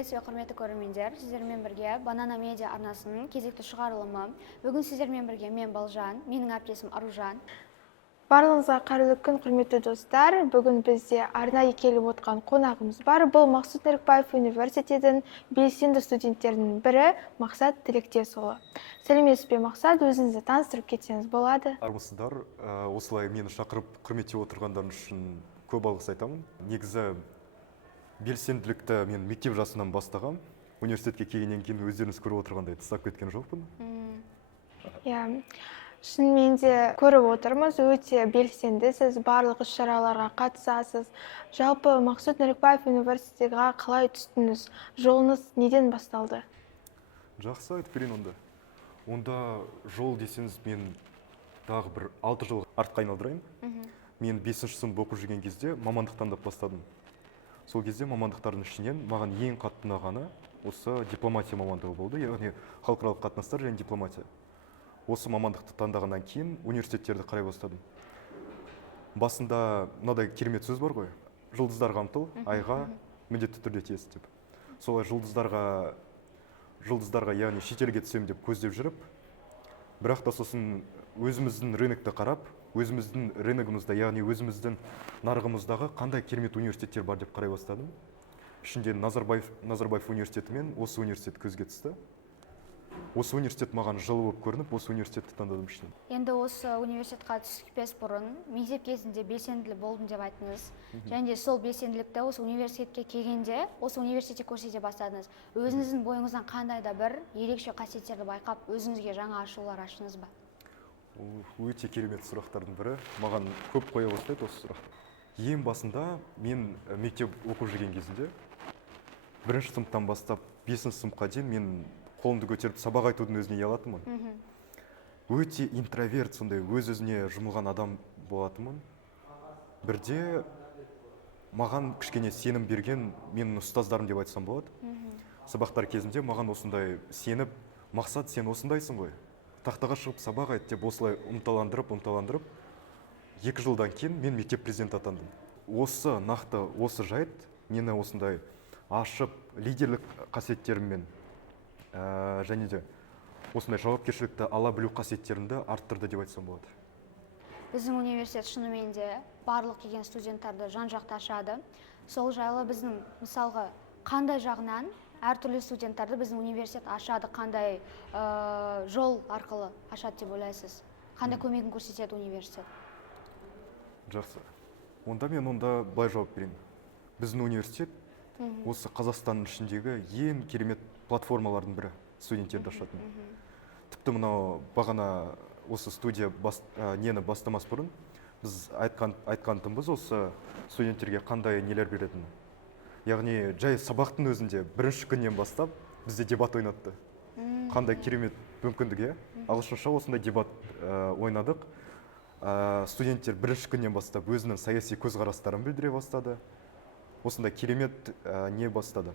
Сәлеметсіз бе, құрметті көрермендер, сіздермен бірге Банана Медиа арнасының кезекті шығарылымы. Бүгін сіздермен бірге мен Балжан, менің әріптесім Аружан. Барлығыңызға қайырлы күн, құрметті достар. Бүгін бізде арнайы келіп отқан қонағымыз бар. Бұл Мақсұт Нәрікбаев университетінің белсенді студенттерінің бірі Мақсат Тілектесұлы. Сәлеметсіз бе, Мақсат, өзіңізді таныстырып кетсеңіз болады? Армысыздар, осылай мені шақырып құрметтеп отырғандарың үшін көп алғыс айтамын. Негізі белсенділікті мен мектеп жасынан бастағам. Университетке келгеннен кейін өздеріңіз көріп отырғандай тастап кеткен жоқпын. Иә, шынымен де көріп отырмыз, өте белсендісіз, барлық іс-шараларға қатысасыз. Жалпы Мақсұт Нәрікбаев университетке қалай түстіңіз? Жолыңыз неден басталды? Жақсы айтып берейін онда. Онда жол десеңіз, мен тағы бір 6 жыл артқа айналдырайын. Мен 5-ші сынып оқып жүрген кезде мамандық таңдап бастадым. Сол кезде мамандықтардың ішінен маған ең қатты ұнағаны осы дипломатия мамандығы болды, яғни халықаралық қатынастар және дипломатия. Осы мамандықты таңдағаннан кейін университеттерді қарай бастадым. Басында мынадай керемет сөз бар ғой: жұлдыздарға ұмтыл, айға міндетті түрде тиесіз деп. Солай жұлдыздарға, яғни шетелге түсем деп көздеп жүріп, бірақ та сосын өзіміздің рынокты қарап, өзіміздің рыногымызда, яғни өзіміздің нарығымыздағы қандай керемет университеттер бар деп қарай бастадым. Ішінде Назарбаев университеті мен осы университет көзге түсті. Осы университет маған жылы болып көрініп, осы университетті таңдадым ішінен. Енді осы университетқа түспес бұрын мектеп кезінде белсенділі болдым деп айттыңыз. Және сол белсенділікті осы университетке келгенде, осы университетте көрсете бастадыңыз. Өзіңіздің бойыңыздан қандай да бір ерекше қасиеттерді байқап, өзіңізге жаңа ашулар аштыңыз ба? Өте керемет сұрақтардың бірі. Маған көп қоя бастайды осы сұрақ. Ең басында мен мектеп оқып жүрген кезінде 1-ші сыныптан бастап 5-ші сыныпқа дейін мен қолымды көтеріп сабақ айтудың өзіне ұялатынмын. Өте интроверт, сондай өз-өзіне жұмылған адам болатынмын. Бірде маған кішкене сенім берген менің ұстаздарым деп айтсам болады. Сабақтар кезінде маған осындай сеніп, Мақсат, сен осындайсың ғой, тақтаға шығып сабақ айт деп осылай ұмталандырып, 2 жылдан кейін мен мектеп президенті атандым. Осы жайт мені осындай ашып, лидерлік қасиеттеріммен және де осындай жауапкершілікті ала білу қасиеттерімді арттырды деп айтсам болады. Біздің университет шынымен де барлық келген студенттерді жан-жақты ашады. Сол жайлы біздің мысалға қандай жағынан әртүрлі студенттерді біздің университет ашады, қандай жол арқылы ашады деп ойлайсыз? Қандай көмегін көрсетеді университет? Жақсы. Онда мен былай жауап берейін. Біздің университет осы Қазақстанның ішіндегі ең керемет платформалардың бірі студенттерді ашатын. Тіпті мынау бағана осы студия нені бастамас бұрын біз айтқанымыз осы студенттерге қандай нелер беретінін. Яғни жай сабақтың өзінде 1-ші күннен бастап бізде дебат ойнатты. Қандай керемет мүмкіндігі. Ағылшынша осындай дебат ойнадық. Студенттер 1-ші күннен бастап өзінің саяси көзқарастарын білдіре бастады. Осындай керемет не бастады.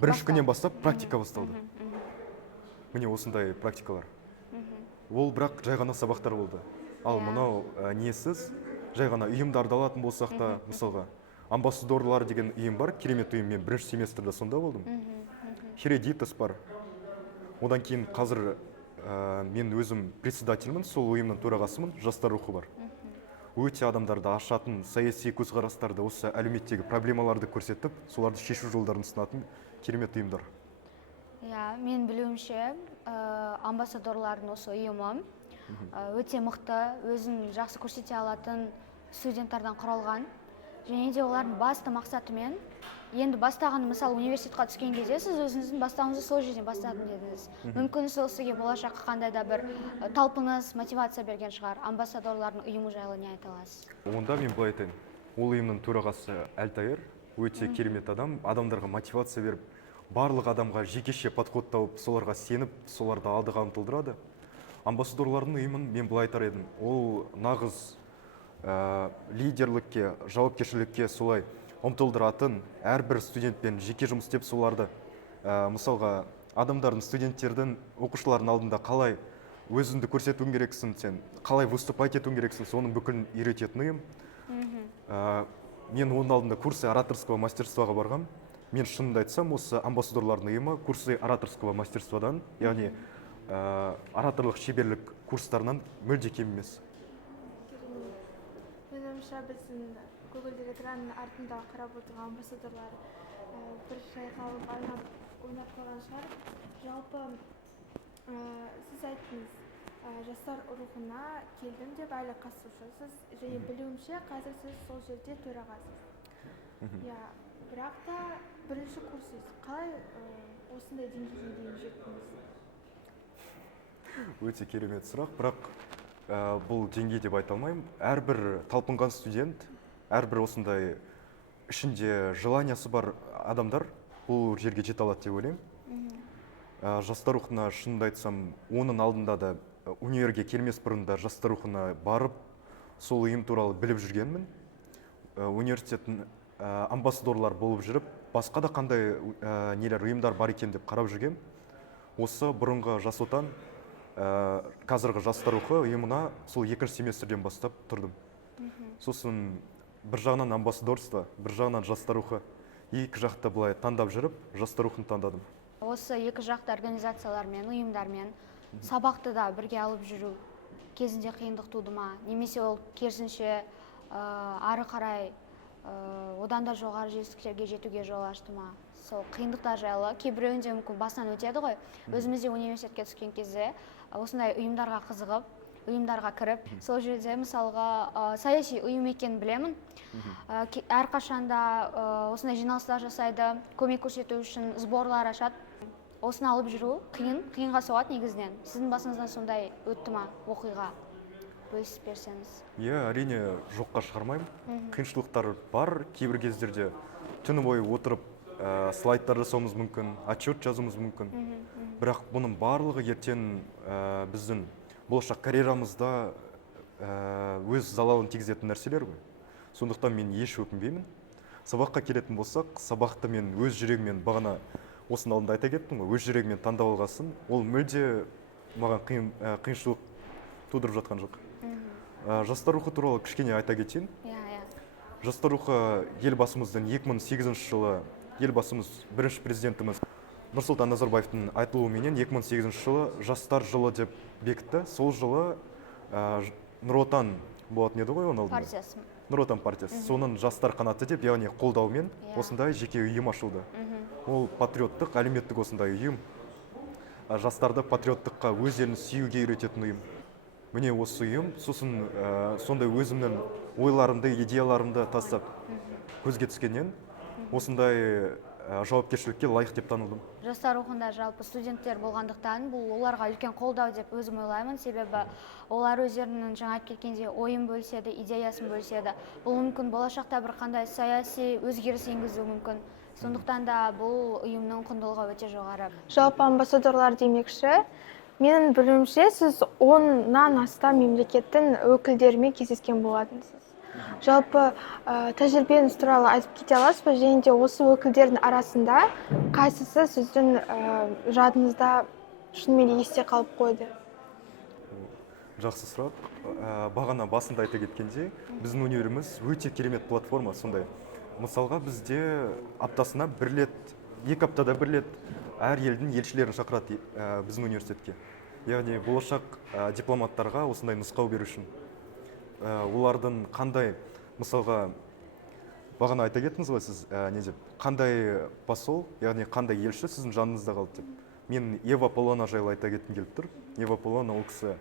1-ші күннен бастап практика басталды. Міне осындай практикалар. Ол бірақ жай ғана сабақтар болды. Ал мынау несіз, жай ғана ұйымдарды алатын болсақ та, мысалға амбассадорлар деген ұйым бар, керемет ұйым, мен 1-ші семестрде сонда болдым. Хередитас бар. Одан кейін қазір мен өзім председательмін, сол ұйымның төрағасымын, жастар рухы бар. Өте адамдарды ашатын, саяси көзқарастарды, осы әлеуметтегі проблемаларды көрсетіп, соларды шешу жолдарын ұсынатын керемет ұйымдар. Мен білуімше, амбассадорлардың осы ұйымы өте мықты, өзін жақсы көрсете алатын студенттерден құралған. Және де олардың басты мақсатымен, енді бастаған, мысалы, университетқа түскен кезде сіз өзіңіздің бастауыңызды сол жерден бастадым дедіңіз. Мүмкін сол сізге болашаққа қандай да бір талпыныс, мотивация берген шығар. Амбассадорлардың ұйымы жайлы не айта аласыз? Онда мен былай айтайын. Ол ұйымның төрағасы Әлтайыр өте керемет адам, адамдарға мотивация беріп, барлық адамға жекеше подход тауып, соларға сеніп, соларды алдыға ұмтылдырады. Амбассадорлардың ұйымын мен былай айтар едім. Ол нағыз лидерлікке, жауапкершілікке солай ұмтылдыратын, әрбір студентпен жеке жұмыс істеп соларды, мысалға, адамдардың, студенттердің, оқушылардың алдында қалай өзіңді көрсетуің керексің, сен қалай выступать етуің керексің, соның бүкілін үйрететін ұйым. Мен оның алдында курсы ораторского мастерствоға барғам. мен шынымды айтсам осы амбассадорлардың ұйымы курсы ораторского мастерстводан, яғни ораторлық шеберлік курстарынан мүлде кем емес. Менің ойымша біздің көгілдір экранның артында қарап отырған амбассадорлар бір шайқалып ойнап қалған шығар. Жалпы сіз айттыңыз, жастар рухына келдім деп әлі қатысушысыз, және білуімше қазір сіз сол жерде төрағасыз. Бірақ та бірінші курсыз. Қалай осындай деңгейге дейін жеттіңіз? Өте керемет сұрақ, бірақ бұл деңгей деп айта алмаймын. Әрбір талпынған студент, әрбір осындай ішінде желаниясы бар адамдар бұл жерге жете алады деп ойлаймын. Жастар рухына шынымды айтсам, оның алдында да универге келмес бұрында жастар рухына барып, сол ұйым туралы біліп жүргенмін. Университеттің амбассадорлар болып жүріп, басқа да қандай нелер ұйымдар бар екен деп қарап жүргем. Осы бұрынғы Жас Отан, қазіргі жастар рухы ұйымына сол 2-ші семестрден бастап тұрдым. Сосын бір жағынан амбассадорство, бір жағынан жастар рухы, екі жақты былай таңдап жүріп, жастар рухын таңдадым. Осы екі жақты организациялармен, ұйымдармен сабақты да бірге алып жүру кезінде қиындық туды ма? Немесе ол керісінше ары қарай одан да жоғары жетістіктерге жетуге жол ашты ма? Сол қиындықтар жайлы кейбіреуінде мүмкін басынан өтеді ғой. Өзімізде университетке түскен кезде осындай ұйымдарға қызығып, ұйымдарға кіріп, сол жерде мысалға саяси ұйым екенін білемін. Әрқашанда осындай жиналыстар жасайды, көмек көрсету үшін сборлар ашады. Осыны алып жүру қиынға соғады негізінен. Сіздің басыңыздан сондай өтті ма оқиға? Бөлісіп берсеңіз. Әрине жоққа шығармаймын. Қиыншылықтар бар, кейбір кездерде түні бойы отырып слайдтар жасауымыз мүмкін, отчет жазуымыз мүмкін. Бірақ бұның барлығы ертең біздің болашақ карьерамызда өз залалын тигізетін нәрселер ғой. Сондықтан мен еш өкінбеймін. Сабаққа келетін болсақ, сабақты мен өз жүрегімен, бағана осының алдында айта кеттім ғой, өз жүрегімен таңдап алғасын, ол мүлде маған қиыншылық тудырып жатқан жоқ. Жастар рухы туралы кішкене айта кетейін. Жастар рухы елбасымыздың 2008 жылы елбасымыз бірінші президентіміз Нұрсұлтан Назарбаевтың айтылуыменен 2008 жылы жастар жылы деп бекітті. Сол жылы Нұр Отан болатын еді ғой, оның алдында. Партиясы. Нұр Отан партиясы. Соның жастар қанаты деп, яғни қолдаумен осындай жеке ұйым ашылды. Ол патриоттық, әлеуметтік осындай ұйым. Жастарды патриоттыққа, өз елін сүюге үйрететін ұйым. Міне осы ұйым, сосын сондай өзімнің ойларымды, идеяларымды тастап көзге түскеннен осындай жауапкершілікке лайық деп танылдым. Жастар рухында жалпы студенттер болғандықтан бұл оларға үлкен қолдау деп өзім ойлаймын, себебі олар өздерінің жаңа айтып кеткендей ойын бөліседі, идеясын бөліседі. Бұл мүмкін болашақта бір қандай саяси өзгеріс енгізуі мүмкін. Сондықтан да бұл ұйымның құндылығы өте жоғары. Жалпы амбассадорлар демекші, менің білуімше сіз 10-нан астам мемлекеттің өкілдерімен кездескен болатынсыз. Жалпы тәжірибеңіз туралы айтып кете аласыз ба? Және де осы өкілдердің арасында қайсысы сіздің жадыңызда шынымен есте қалып қойды? Жақсы сұрақ. Бағана басында айта кеткенде, біздің универіміз өте керемет платформа сондай. Мысалға бізде аптасына бір рет, 2 аптада бір рет әр елдің елшілерін шақырады біздің университетке. Яғни болашақ дипломаттарға осындай нұсқау беру үшін. Олардың қандай, мысалға, бағана айта кеттіңіз ғой сіз, не деп, қандай посол, яғни қандай елші сіздің жаныңызда қалды деп. Мен Ева Полона жайлы айта кеттім келіп тұр. Ева Полона ол кісі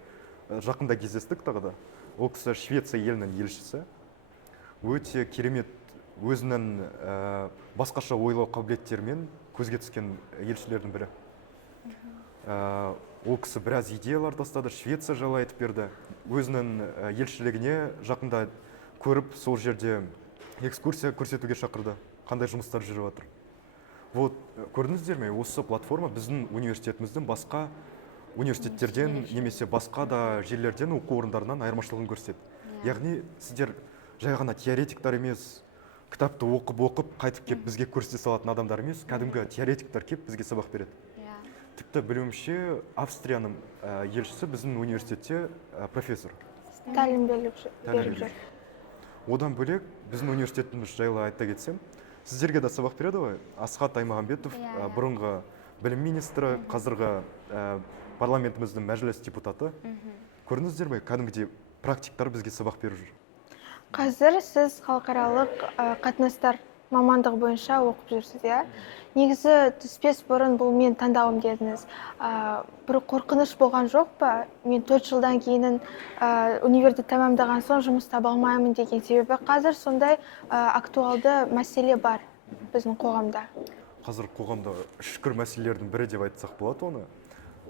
жақында кездестік тағы да. Ол кісі Швеция елінің елшісі. Өте керемет өзінің басқаша ойлау қабілеттерімен көзге түскен елшілердің бірі. Ол кісі біраз идеялар тастады, Швеция жайлы айтып берді. Өзінің елшілігіне жақында көріп, сол жерде экскурсия көрсетуге шақырды. Қандай жұмыстар жүріп жатыр. Вот, көрдіңіздер ме, осы платформа біздің университетіміздің басқа университеттерден немесе басқа да жерлерден оқу орындарынан айырмашылығын көрсетеді. Яғни сіздер жай ғана теоретиктер емес, кітапты оқып қайтып кеп бізге көрсете салатын адамдар емес, кәдімгі теоретиктер кеп бізге сабақ береді. Тіпті білуімше Австрияның елшісі біздің университетте профессор. Тәлім беріп жүр. Одан бөлек біздің университетіміз жайлы айта кетсем, сіздерге де сабақ береді ғой Асхат Аймағамбетов, бұрынғы білім министрі, қазіргі парламентіміздің мәжіліс депутаты. Көрдіңіздер ме, кәдімгідей практиктар бізге сабақ беріп жүр. Қазір сіз халықаралық қатынастар мамандығы бойынша оқып жүрсіз, иә? Негізі түспес бұрын бұл мен таңдауым дедіңіз. Бір қорқыныш болған жоқ па? Мен 4 жылдан кейінін универді тәмамдаған соң жұмыс таба алмаймын деген себебі қазір сондай актуалды мәселе бар біздің қоғамда. Қазір қоғамда үшкір мәселелердің бірі деп айтсақ болады оны.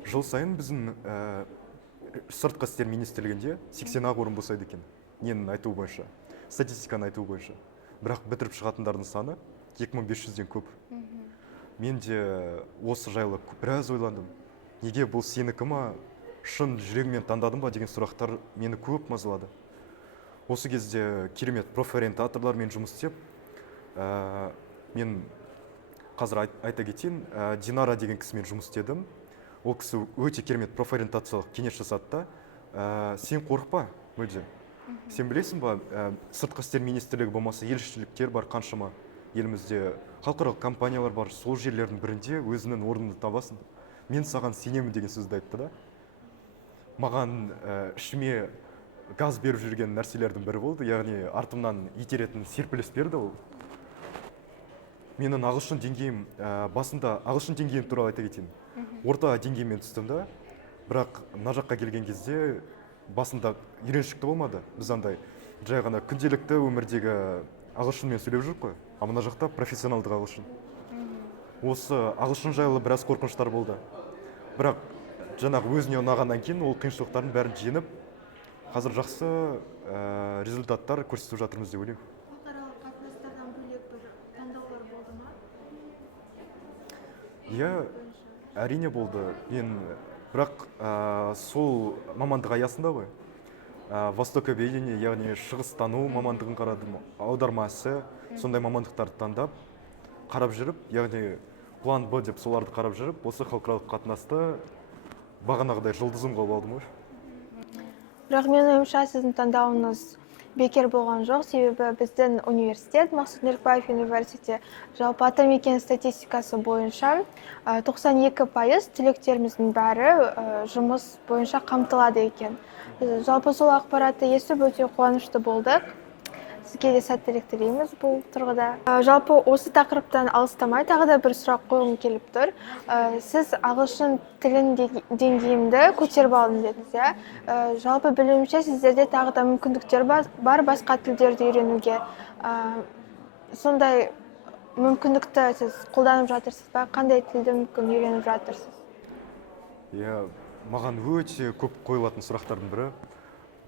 Жыл сайын біздің сыртқы істер министрлігінде 80-ақ орын босайды екен. Ненің айтуы бойынша, статистиканы айтуы бойынша. Бірақ бітіріп шығатындардың саны 2500-ден көп. Мен де осы жайлы біраз ойландым. Неге бұл сенікі ма, шын жүрегімен таңдадым ба деген сұрақтар мені көп мазалады. Осы кезде керемет профориентаторлармен жұмыс істеп, мен қазір айта кетейін, Динара деген кісімен жұмыс істедім. Ол кісі өте керемет профориентациялық кеңес жасады да, сен қорықпа, мүлдем. Сен білесің ба, сыртқы істер министрлігі болмаса елшіліктер бар қаншама елімізде, халықаралық компаниялар бар, сол жерлердің бірінде өзінің орныңды табасың. Мен саған сенемін деген сөзді айтты да. Маған ішіме газ беріп жүрген нәрселердің бірі болды, яғни артымнан итеретін серпіліс берді ол. Менің ағылшын деңгейім, басында ағылшын деңгейім туралы айта кетейін. Орта деңгеймен түстім да, бірақ мына жаққа келген кезде басында үйреншікті болмады. Біз андай жай ғана күнделікті өмірдегі ағылшынмен сөйлеп жүрік қой, а мына жақта профессионалдық ағылшын. Осы ағылшын жайлы біраз қорқыныштар болды. Бірақ жаңағы өзіне ұнағаннан кейін ол қиыншылықтардың бәрін жеңіп, қазір жақсы результаттар көрсетіп жатырмыз деп ойлаймын. Халықаралық қатынастардан бөлек бір таңдаулар болды ма? Иә, әрине болды. Мен бірақ сол мамандық аясында ғой. Востоковедение, яғни шығыстану мамандығын қарадым, аудармасы, сондай мамандықтарды таңдап, қарап жүріп, яғни план Б деп соларды қарап жүріп, осы халықаралық қатынасты бағанағыдай жұлдызым қылып алдым ғой. Бірақ мен ойымша сіздің таңдауыңыз бекер болған жоқ, себебі біздің университет, Мақсұт Нұрекбаев университеті, жалпы атамекен статистикасы бойынша 92% түлектеріміздің бәрі жұмыс бойынша қамтылады екен. Жалпы сол ақпаратты естіп өте қуанышты болдық. Сізге де сәттілік тілейміз бұл тұрғыда. Жалпы осы тақырыптан алыстамай тағы да бір сұрақ қойғым келіп тұр. Сіз ағылшын тілін деңгейімді көтеріп алдым дедіңіз, иә? Жалпы білуімше сіздерде тағы да мүмкіндіктер бар басқа тілдерді үйренуге. Сондай мүмкіндікті сіз қолданып жатырсыз ба? Қандай тілді мүмкін үйреніп жатырсыз? Иә, маған өте көп қойылатын сұрақтардың бірі.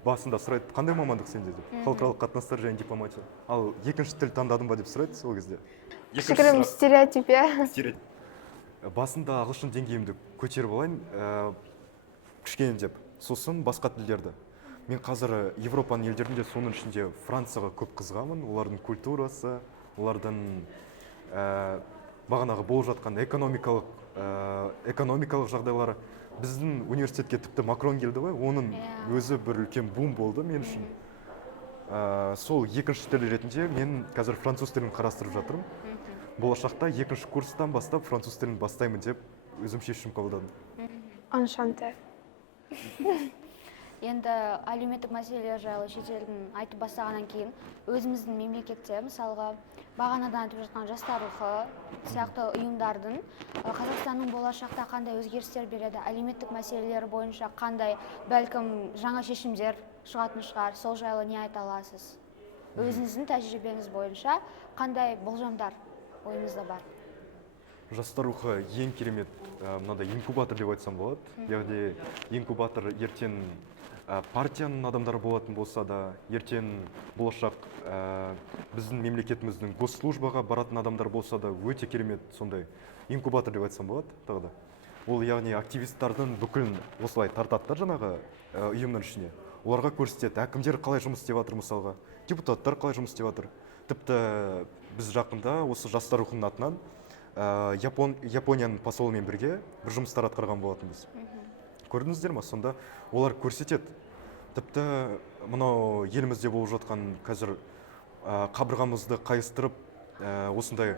Басында сұрайды, қандай мамандық сенде деп? Халықаралық қатынастар және дипломатия. Ал екінші тіл таңдадың ба деп сұрайды сол кезде. Кішігірім стереотип, иә? Басында ағылшын деңгейімді көтеріп алайын, кішкене деп, сосын басқа тілдерді. Мен қазір Европаның елдерінде, соның ішінде Францияға көп қызығамын. Олардың культурасы, олардың бағанағы болып жатқан экономикалық жағдайлары. Біздің университетке тіпті Макрон келді ғой, оның өзі бір үлкен бум болды мен үшін. Сол екінші тіл ретінде мен қазір француз тілін қарастырып жатырмын. Болашақта екінші курстан бастап француз тілін бастаймын деп өзім шешім қабылдадым. Аншанте. Енді әлеуметтік мәселелер жайлы шетелдің айтып бастағаннан кейін өзіміздің мемлекетте, мысалға бағанадан айтып жатқан жастар рухы сияқты ұйымдардың Қазақстанның болашақта қандай өзгерістер береді, әлеуметтік мәселелер бойынша қандай бәлкім жаңа шешімдер шығатын шығар, сол жайлы не айта аласыз? Өзіңіздің тәжірибеңіз бойынша қандай болжамдар ойыңызда бар? Жастар рухы ең керемет мынандай инкубатор деп айтсам болады. Яғни инкубатор ертең партияның адамдары болатын болса да, ертең болашақ біздің мемлекетіміздің госслужбаға баратын адамдар болса да, өте керемет сондай инкубатор деп айтсам болады тағы да. Ол яғни активисттардың бүкілін осылай тартады жаңағы ұйымның ішіне. Оларға көрсетеді, әкімдер қалай жұмыс істеп жатыр мысалға, депутаттар қалай жұмыс істеп жатыр. Тіпті біз жақында осы жастар рухының атынан Японияның посолымен бірге бір жұмыстар атқарған болатынбыз. Көрдіңіздер ме? Сонда олар көрсетеді. Тіпті мынау елімізде болып жатқан қазір қабырғамызды қайыстырып осындай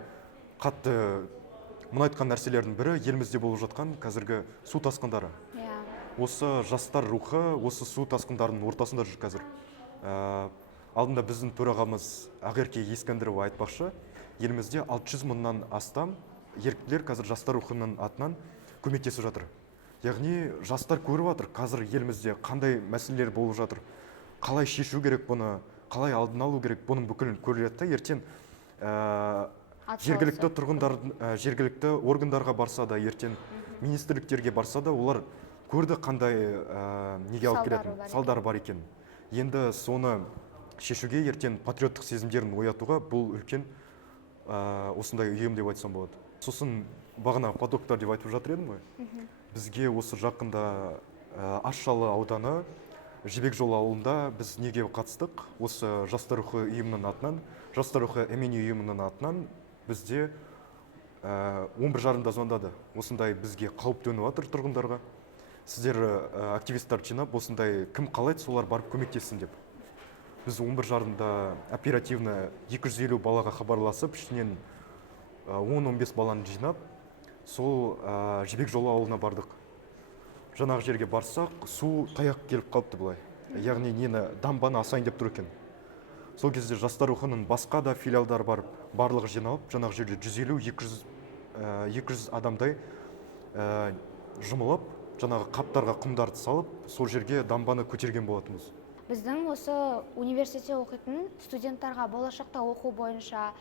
қатты мұнайтқан нәрселердің бірі елімізде болып жатқан қазіргі су тасқындары. иә Осы жастар рухы осы су тасқындарының ортасында жүр қазір. Алдында біздің төрағамыз Ақерке Ескендірова айтпақшы, елімізде 600 мыңнан астам еріктілер қазір жастар рухының атынан көмектесіп жатыр. Яғни жастар көріп жатыр қазір елімізде қандай мәселелер болып жатыр, қалай шешу керек бұны, қалай алдын алу керек, бұның бүкілін көреді да ертең жергілікті тұрғындардың жергілікті органдарға барса да, ертең министрліктерге барса да, олар көрді қандай неге алып келетін салдары бар екен. Енді соны шешуге ертең патриоттық сезімдерін оятуға бұл үлкен осындай ұйым деп айтсам болады. Сосын бағана потоктар деп айтып жатыр едім ғой. Бізге осы жақында Аш-Шалы ауданы Жібек жолы ауылында біз неге қатыстық? Осы жастар рухы ұйымының атынан, жастар рухы эмени ұйымының атынан бізде 11:30-да звондады. Осындай бізге қауіп төніп жатыр тұрғындарға. Сіздер активистер жинап, осындай кім қалайды, солар барып көмектессін деп. Біз 11:30-да оперативно 250 балаға хабарласып, ішінен 10-15 баланы жинап, сол Жібек жолы ауылына бардық. Жаңағы жерге барсақ, су таяқ келіп қалыпты былай. Яғни нені дамбаны асайын деп тұр екен. Сол кезде жастар рухының басқа да филиалдар бар, барлығы жиналып, жаңағы жерде 150-200 адамдай жұмылып, жаңағы қаптарға құмдарды салып, сол жерге дамбаны көтерген болатынбыз. біздің осы университетте оқитын студенттарға болашақта оқу бойынша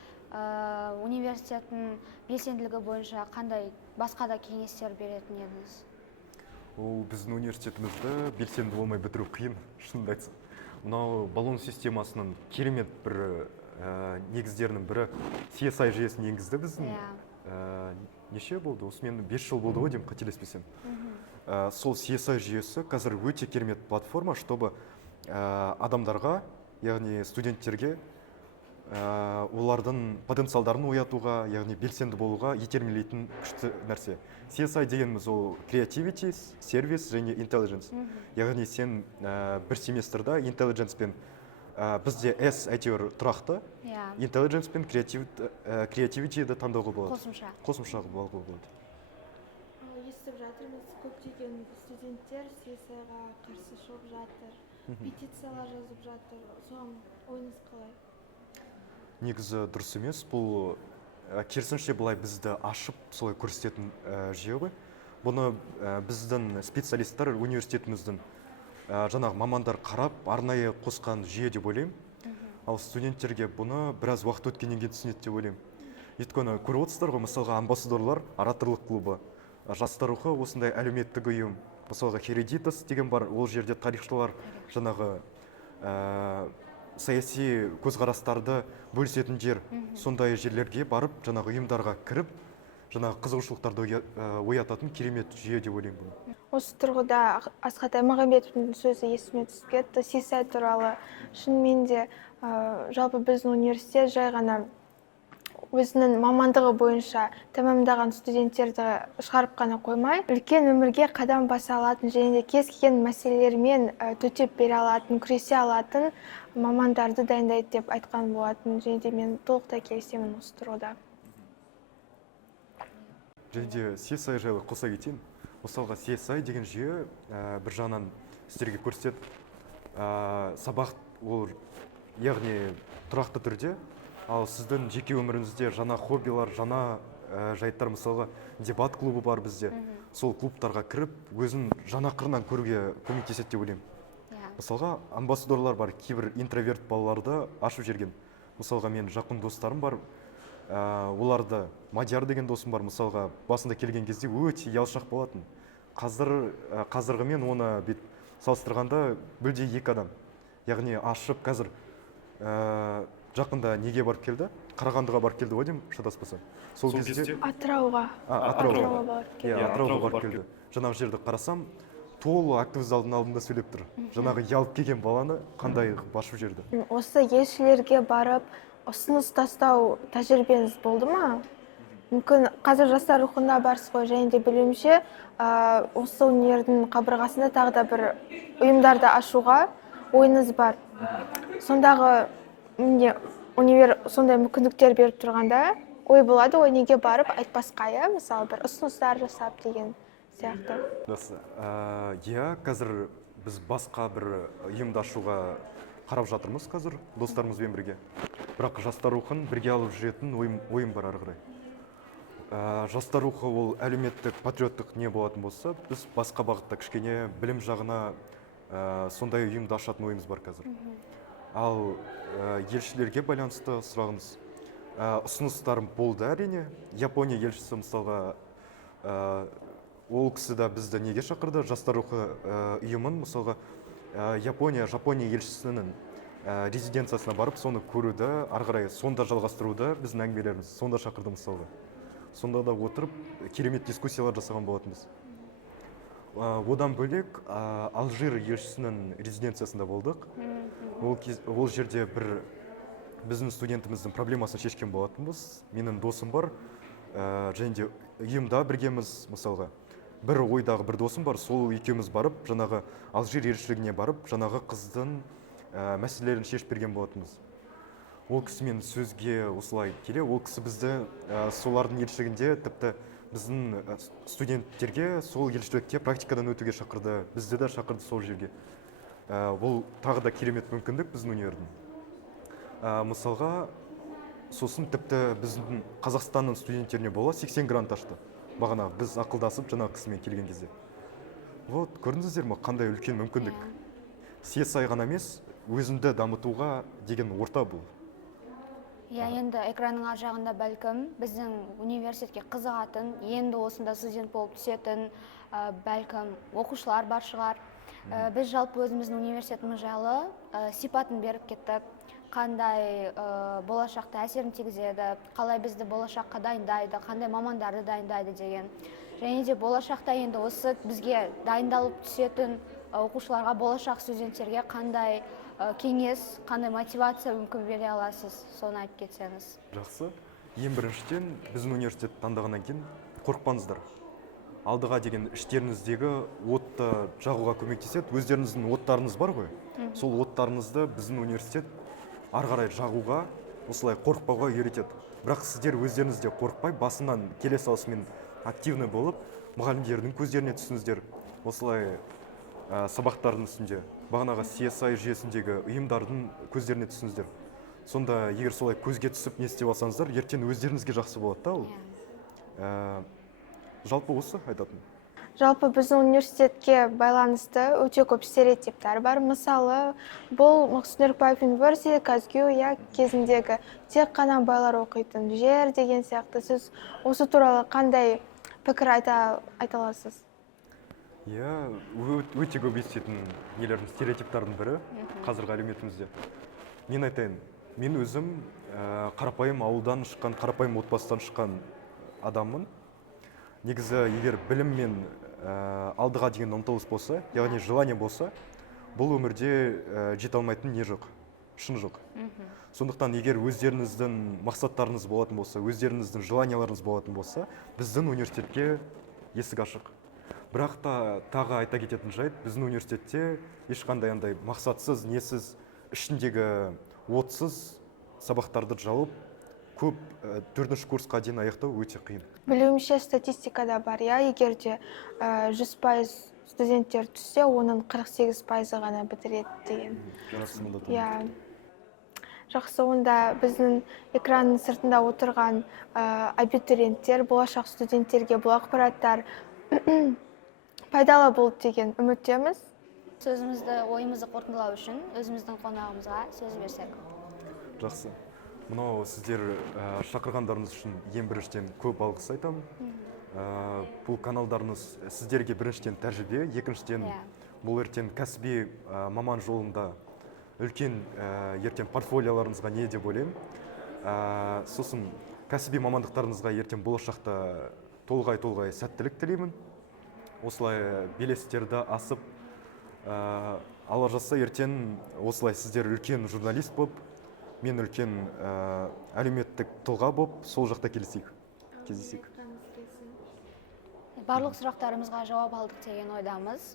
университеттің белсенділігі бойынша қандай басқа да кеңестер беретін едіңіз? Ол біздің университетімізді белсенді болмай бітіру қиын, шынымды айтсам. Мынау баллон системасының керемет бір негіздерінің бірі CSI жүйесін енгізді біздің. Неше болды? Осымен 5 жыл болды ғой деймін, қателеспесем. Сол CSI жүйесі қазір өте керемет платформа, чтобы адамдарға, яғни студенттерге олардың потенциалдарын оятуға, яғни белсенді болуға итермелейтін күшті нәрсе. CSI дегеніміз ол creativity, сервис және intelligence. Яғни сен бір семестрда intelligence пен бізде S әйтеуір тұрақты, intelligence пен creativity'ді таңдауға болады. Қосымша қылуға болады. Естіп жатырмыз, көптеген студенттер CSI-ға қарсы шығып жатыр, петициялар жазып жатыр. Соған ойыңыз қалай? Негізі дұрыс емес, бұл керісінше былай бізді ашып солай көрсететін жүйе ғой. Бұны біздің специалисттер университетіміздің жаңағы мамандар қарап, арнайы қосқан жүйе деп ойлаймын. Ал студенттерге бұны біраз уақыт өткеннен кейін түсінеді деп ойлаймын. Өйткені көріп отырсыздар ғой, мысалға амбассадорлар, ораторлық клубы, жастар рухы осындай әлеуметтік ұйым, мысалға Хередитас деген бар, ол жерде тарихшылар жаңағы саяси көзқарастарды бөлісетін жер, сондай жерлерге барып, жаңағы ұйымдарға кіріп, жаңағы қызығушылықтарды оятатын керемет жүйе деп ойлаймын бұны. Осы тұрғыда Асхат Аймағамбетовтің сөзі есіме түсіп кетті, CSI туралы. Шынымен де жалпы біздің университет жай ғана өзінің мамандығы бойынша тәмамдаған студенттерді шығарып қана қоймай, үлкен өмірге қадам баса алатын және де кез келген мәселелермен төтеп бере алатын, күресе алатын мамандарды дайындайды деп айтқан болатын. Және де мен толықтай келісемін осы тұрғыда. Және де CSI жайлы қоса кетейін. Мысалға CSI деген жүйе бір жағынан сіздерге көрсетеді, сабақ ол яғни тұрақты түрде, ал сіздің жеке өміріңізде жаңа хоббилар, жаңа жайттар, мысалға дебат клубы бар бізде. Сол клубтарға кіріп, өзін жаңа қырынан көруге көмектеседі деп ойлаймын. Мысалға амбассадорлар бар, кейбір интроверт балаларды ашып жүрген. Мысалға мен жақын достарым бар, оларды Мадияр деген досым бар, мысалға басында келген кезде өте ұялшақ болатын. Қазіргі мен оны бет салыстырғанда бөлде 2 адам. Яғни ашып қазір жақында неге барып келді? Қарағандыға барып келді ғой деймін, шатаспасам. Сол кезде Атырауға барып келді. Жаңағы жерді қарасам, толы актив залдың алдында сөйлеп тұр. Жаңағы ұялып келген баланы қандай басып жерді. Осы елшілерге барып ұсыныс тастау тәжірибеңіз болды ма? Мүмкін қазір жастар рухында барсыз ғой, және де білуімше, осы универдің қабырғасында тағы да бір ұйымдарды ашуға ойыңыз бар. Сондағы универ сондай мүмкіндіктер беріп тұрғанда ой болады ғой неге барып айтпасқа, иә, мысалы бір ұсыныстар жасап деген сияқты. Жақсы. Иә, қазір біз басқа бір ұйымды ашуға қарап жатырмыз қазір достарымызбен бірге. Бірақ жастар рухын бірге алып жүретін ойым бар ары қарай. Жастар рухы ол әлеуметтік, патриоттық не болатын болса, біз басқа бағытта кішкене білім жағына сондай ұйымды ашатын ойымыз бар қазір. Ал елшілерге байланысты сұрағыңыз, ұсыныстарым болды әрине. Япония елшісі мысалға, ол кісі де бізді неге шақырды? Жастар рухы ұйымын мысалға Жапония елшісінің резиденциясына барып, соны көруді, ары қарай сонда жалғастыруды, біздің әңгімелеріміз сонда шақырды мысалға. Сонда да отырып, керемет дискуссиялар жасаған болатынбыз. Одан бөлек Алжир елшісінің резиденциясында болдық. Ол жерде бір біздің студентіміздің проблемасын шешкен болатынбыз. Менің досым бар, және де ұйымда біргеміз мысалға. Бір ойдағы бір досым бар, сол екеуміз барып, жаңағы Алжир елшілігіне барып, жаңағы қыздың мәселелерін шешіп берген болатынбыз. Ол кісімен сөзге осылай келе, ол кісі бізді солардың елшілігінде, тіпті біздің студенттерге сол елшілікте практикадан өтуге шақырды, бізді де шақырды сол жерге. Бұл тағы да керемет мүмкіндік біздің универдің. Мысалға, сосын тіпті біздің Қазақстанның студенттеріне бола 80 грант ашты. Бағана біз ақылдасып жаңағы кісімен келген кезде. Вот, көрдіңіздер ме, қандай үлкен мүмкіндік. CSI ғана емес, өзіңді дамытуға деген орта бұл. Иә, енді экранның ар жағында бәлкім біздің университетке қызығатын, енді осында студент болып түсетін бәлкім оқушылар бар шығар. Біз жалпы өзіміздің университетіміз жайлы сипатын беріп кеттік. Қандай болашақта әсерін тигізеді, қалай бізді болашаққа дайындайды, қандай мамандарды дайындайды деген. Және де болашақта енді осы бізге дайындалып түсетін оқушыларға, болашақ студенттерге қандай кеңес, қандай мотивация мүмкін бере аласыз, соны айтып кетсеңіз. Жақсы. Ең біріншіден біздің университет таңдағаннан кейін қорықпаңыздар. Алдыға деген іштеріңіздегі отты жағуға көмектеседі. Өздеріңіздің оттарыңыз бар ғой? Сол оттарыңызды біздің университет ары қарай жағуға, осылай қорықпауға үйретеді. Бірақ сіздер өздеріңізде қорықпай, басынан келе салысымен активны болып, мұғалімдердің көздеріне түсіңіздер. Осылай сабақтардың үстінде, бағанағы CSI жүйесіндегі ұйымдардың көздеріне түсіңіздер. Сонда егер солай көзге түсіп не істеп алсаңыздар, ертең өздеріңізге жақсы болады да ол. Жалпы осы айтатын. Жалпы біздің университетке байланысты өте көп стереотиптер бар. Мысалы, бұл Мақсұт Нүріпбаев университеті, Казгю кезіндегі тек қана байлар оқитын жер деген сияқты. Сіз осы туралы қандай пікір айта аласыз? Иә, өте көп еститін нелердің стереотиптардың бірі қазіргі әлеуметімізде. Мен айтайын, мен өзім қарапайым ауылдан шыққан, қарапайым отбасыдан шыққан адаммын. Негізі, егер білім мен алдыға деген ұмтылыс болса, яғни желание болса, бұл өмірде жете алмайтын не жоқ, шын жоқ. Сондықтан егер өздеріңіздің мақсаттарыңыз болатын болса, өздеріңіздің желанияларыңыз болатын болса, біздің университетке есік ашық. Бірақ та тағы айта кететін жайт, біздің университетте ешқандай андай мақсатсыз, несіз, ішіндегі отсыз сабақтарды жауып, көп 4-ші курсқа дейін аяқтау өте қиын. Білуімше статистикада бар, иә, егер де 100% студенттер түссе, оның 48% ғана бітіреді деген. Иә. Жақсы, онда біздің экранның сыртында отырған абитуриенттер, болашақ студенттерге бұл ақпараттар пайдалы болды деген үміттеміз. Сөзімізді, ойымызды қорытындылау үшін өзіміздің қонағымызға сөз берсек. Жақсы. Мынау сіздер шақырғандарыңыз үшін ең біріншіден көп алғыс айтамын. Бұл каналдарыңыз сіздерге біріншіден тәжірибе, екіншіден бұл ертең кәсіби маман жолында үлкен ертең портфолиоларыңызға не деп ойлаймын. Сосын кәсіби мамандықтарыңызға ертең болашақта толғай сәттілік тілеймін. Осылай белестерді асып, ала жазса ертең осылай сіздер үлкен журналист болып, мен үлкен әлеуметтік тұлға болып, сол жақта кездесейік. Барлық сұрақтарымызға жауап алдық деген ойдамыз.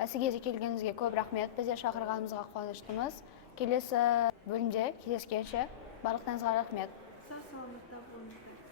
Сізге де келгеніңізге көп рахмет. Бізде шақырғанымызға қуаныштымыз. Келесі бөлімде кездескенше барлықтарыңызға рахмет. Сау саламатта болыңыздар.